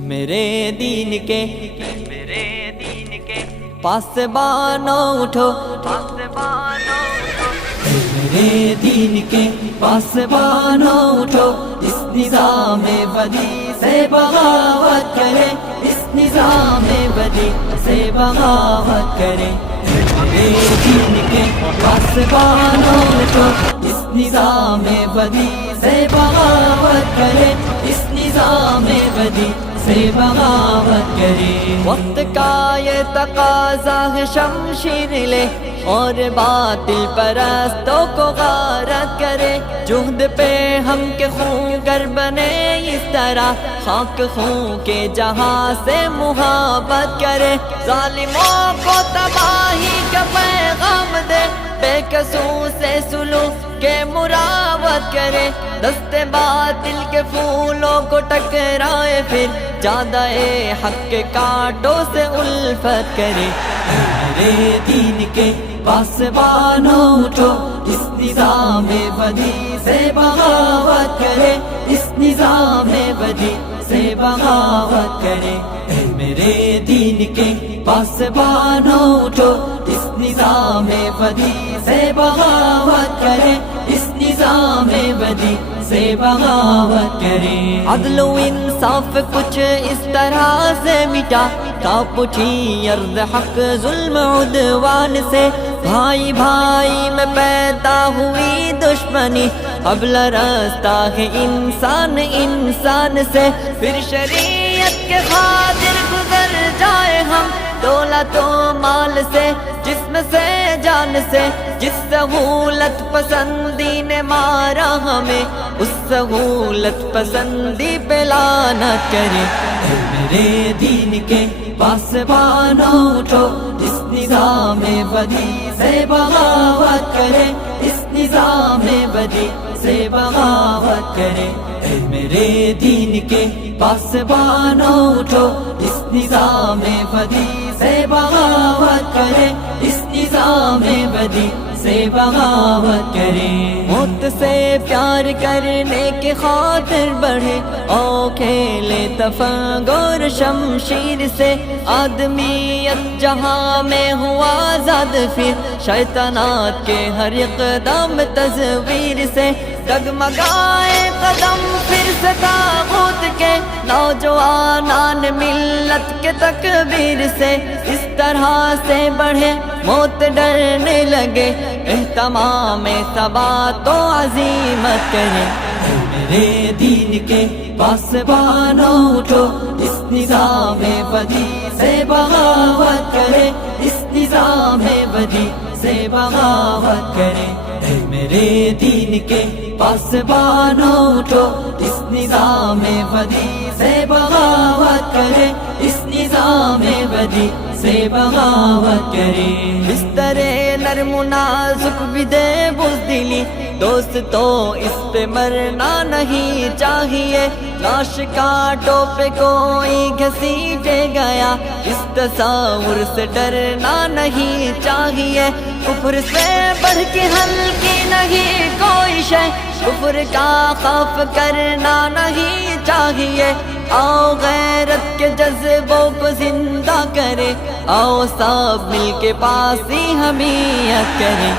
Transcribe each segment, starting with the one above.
میرے دین کے پاسبانوں اٹھو، میرے دین کے پاسبانوں اٹھو، اس نظام بدی سے بغاوت کرے، اس نظام بدی سے بغاوت کرے۔ میرے دین کے پاسبانوں اٹھو، اس نظام بدی سے بغاوت کرے، اس نظام بدی سے بغاوت کرے۔ وقت کا یہ تقاضا ہے شمشیر لے اور باطل پرستوں کو غارت کرے، جہد پہ ہم کے خون گر بنے اس طرح، خاک خون کے جہاں سے محبت کرے، ظالموں کو تباہی کا پیغام دے، بے قصور سے سلوک کے مراوت کرے، دست باطل کے پھولوں کو ٹکرائے، پھر جادہ حق کے کانٹوں سے الفت کرے۔ میرے دین کے پاسبانوں اٹھو، اس نظام بدی سے بغاوت کرے، اس نظام بدی سے بغاوت کرے۔ میرے دین کے پاسبانوں اٹھو، اس نظام بدی سے بغاوت کرے، اس نظام بدی سے بغاوت کرے۔ عدل و انصاف کچھ اس طرح سے مٹا، کانپ اٹھی ارض حق ظلم عدوان سے، بھائی بھائی میں پیدا ہوئی دشمنی، اب لرزتا ہے انسان انسان سے، پھر شریعت کے خاطر گزر جائے ہم دولت و مال سے، جسم سے جان سے، جس سہولت پسندی نے مارا ہمیں، اس سہولت پسندی پہ لعنت کرے۔ میرے دین کے پاسبانوں اٹھو، اس نظام بدی سے بغاوت کرے، اس نظام بدی سے بغاوت کرے۔ میرے دین کے پاسبانوں اٹھو، اس نظام بدی سے بغاوت کرے، اس نظام بدی سے بغاوت کرے۔ موت سے پیار کرنے کے خاطر بڑھے، او کھیلے تفنگ اور شمشیر سے، آدمیت جہاں میں ہوا آزاد، پھر شیطانات کے ہر اقدام تصویر سے، ڈگمگائے قدم پھر سے طاغوت کے، نوجوانان ملت کے تکبیر سے، اس طرح سے بڑھے موت ڈرنے لگے، اہتمام ثبات و عزیمت کرے۔ میرے دین کے پاسبانوں اٹھو، اس نظام بدی سے بغاوت کرے، اس نظام بدی سے بغاوت کرے۔ میرے دین کے پاسبانوں اٹھو، اس نظام بدی سے بغاوت کرے، اس نظام بدی سے بغاوت کرے۔ بستر نرم و نازک بھی دے بزدلی، دوست تو اس پہ مرنا نہیں چاہیے، لاش کانٹوں پہ کوئی گھسیٹے گیا، اس تصور سے ڈرنا نہیں چاہیے، کفر سے بڑھ کے ہلکی نہیں کوئی شے، کفر کا خوف کرنا نہیں چاہیے، آؤ غیرت کے جذبوں کو زندہ کرے، آؤ سب مل کے پاسی حمیت کرے۔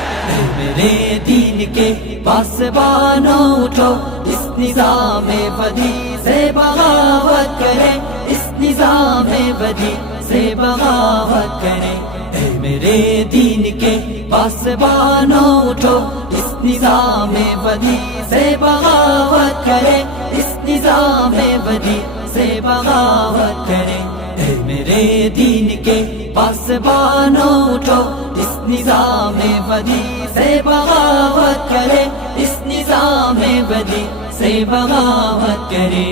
میرے دین کے پاسبانوں اٹھو، اس نظام بدی سے بغاوت کرے، اس نظام بدی سے بغاوت کرے۔ میرے دین کے پاسبانوں اٹھو، اس نظام بدی سے بغاوت کرے، اس نظام بدی سے بغاوت کرے۔ میرے دین کے پاسبانوں اٹھو، اس نظام بدی سے بغاوت کرے، اس نظام بدی سے بغاوت کرے۔